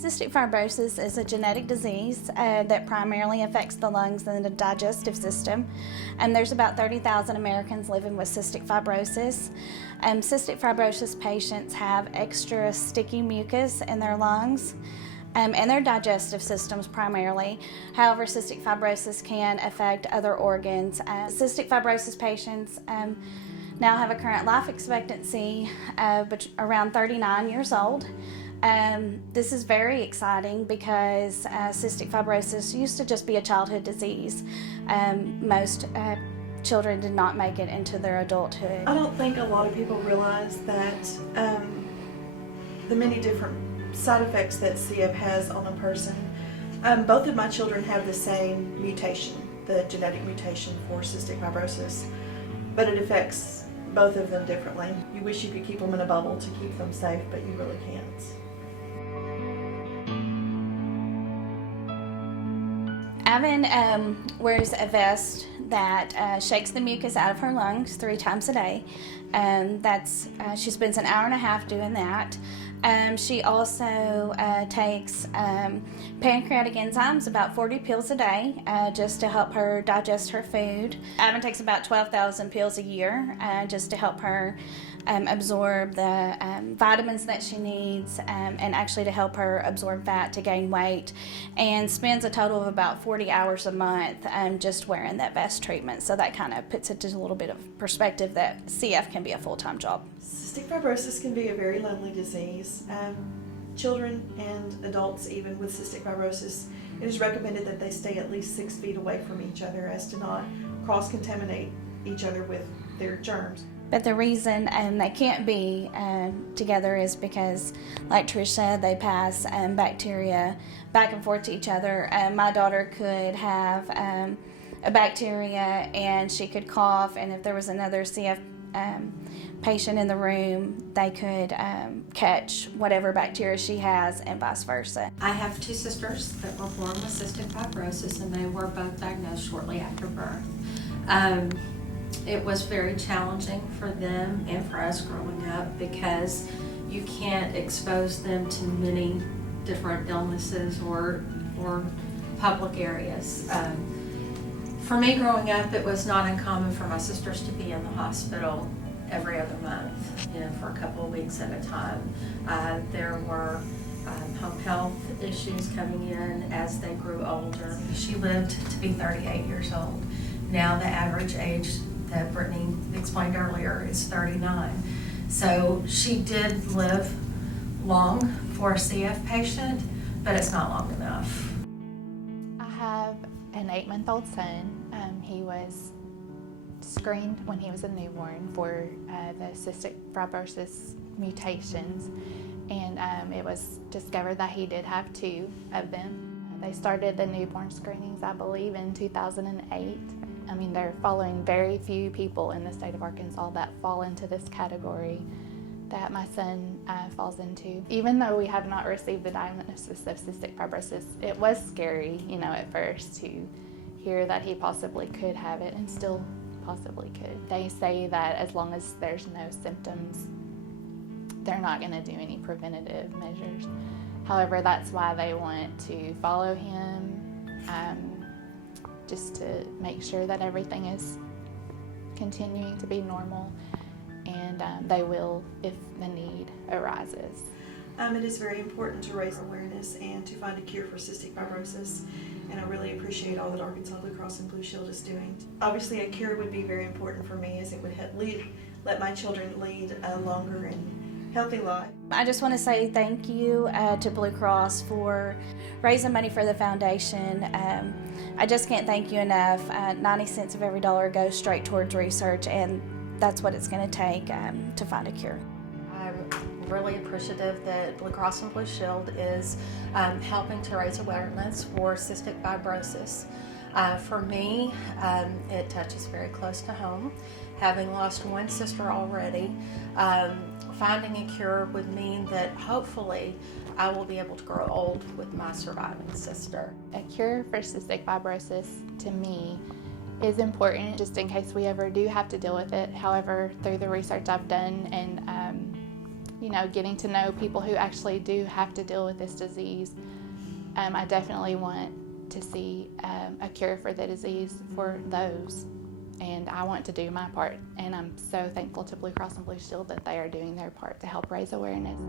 Cystic fibrosis is a genetic disease that primarily affects the lungs and the digestive system. There's about 30,000 Americans living with cystic fibrosis. Cystic fibrosis patients have extra sticky mucus in their lungs and their digestive systems primarily. However, cystic fibrosis can affect other organs. Cystic fibrosis patients now have a current life expectancy of around 39 years old. This is very exciting because cystic fibrosis used to just be a childhood disease. Most children did not make it into their adulthood. I don't think a lot of people realize that the many different side effects that CF has on a person. Both of my children have the same mutation, the genetic mutation for cystic fibrosis, but it affects both of them differently. You wish you could keep them in a bubble to keep them safe, but you really can't. Avon wears a vest that shakes the mucus out of her lungs 3 times a day. She spends an hour and a half doing that. She also takes pancreatic enzymes, about 40 pills a day, just to help her digest her food. Avon takes about 12,000 pills a year just to help her absorb the vitamins that she needs and actually to help her absorb fat to gain weight, and spends a total of about 40 hours a month just wearing that vest treatment. So that kind of puts it to a little bit of perspective that CF can be a full-time job. Cystic fibrosis can be a very lonely disease. Children and adults, even with cystic fibrosis, it is recommended that they stay at least 6 feet away from each other as to not cross-contaminate each other with their germs. But the reason they can't be together is because, like Trish said, they pass bacteria back and forth to each other. My daughter could have a bacteria and she could cough, and if there was another CF patient in the room, they could catch whatever bacteria she has, and vice versa. I have 2 sisters that were born with cystic fibrosis, and they were both diagnosed shortly after birth. It was very challenging for them and for us growing up because you can't expose them to many different illnesses or public areas. For me growing up, it was not uncommon for my sisters to be in the hospital every other month, for a couple of weeks at a time. There were home health issues coming in as they grew older. She lived to be 38 years old. Now the average age that Brittany explained earlier is 39. So she did live long for a CF patient, but it's not long enough. I have an 8-month-old son. He was screened when he was a newborn for the cystic fibrosis mutations, and it was discovered that he did have 2 of them. They started the newborn screenings, I believe, in 2008. I mean, they're following very few people in the state of Arkansas that fall into this category that my son falls into. Even though we have not received the diagnosis of cystic fibrosis, it was scary, at first to hear that he possibly could have it, and still possibly could. They say that as long as there's no symptoms, they're not going to do any preventative measures. However, that's why they want to follow him, just to make sure that everything is continuing to be normal, and they will if the need arises. It is very important to raise awareness and to find a cure for cystic fibrosis, and I really appreciate all that Arkansas Blue Cross and Blue Shield is doing. Obviously, a cure would be very important for me, as it would let my children lead a longer and healthy life. I just want to say thank you to Blue Cross for raising money for the foundation. I just can't thank you enough. 90 cents of every dollar goes straight towards research, and that's what it's going to take to find a cure. I'm really appreciative that Blue Cross and Blue Shield is helping to raise awareness for cystic fibrosis. For me, it touches very close to home. Having lost one sister already, finding a cure would mean that hopefully I will be able to grow old with my surviving sister. A cure for cystic fibrosis, to me, is important just in case we ever do have to deal with it. However, through the research I've done and getting to know people who actually do have to deal with this disease. I definitely want to see a cure for the disease for those, and I want to do my part, and I'm so thankful to Blue Cross and Blue Shield that they are doing their part to help raise awareness.